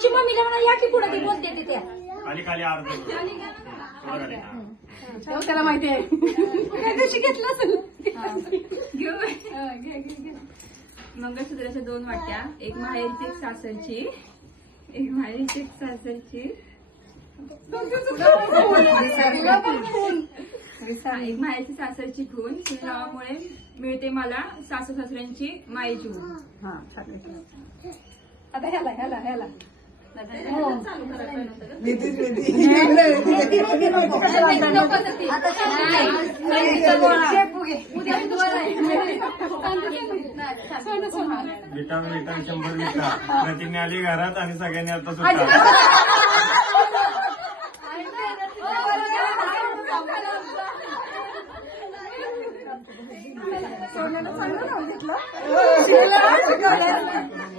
आजीची मम्मीला म्हणा या की पुढे ती बोलते ते त्या खाली खाली अर्ध त्याला माहिती आहे घेतलं असेल घेऊ मंगळसूत्राच्या 2 वाट्या, एक माहेरची एक सासरची, एक माहेरची एक सासरची, एक माहेरची सासरची खून. त्या नावामुळे मिळते मला सासू सासऱ्यांची मायेची खून. आता ह्याला ह्याला ह्याला विटा 100 विटा प्रतिज्ञा आली घरात आणि सगळ्यांनी आता सुद्धा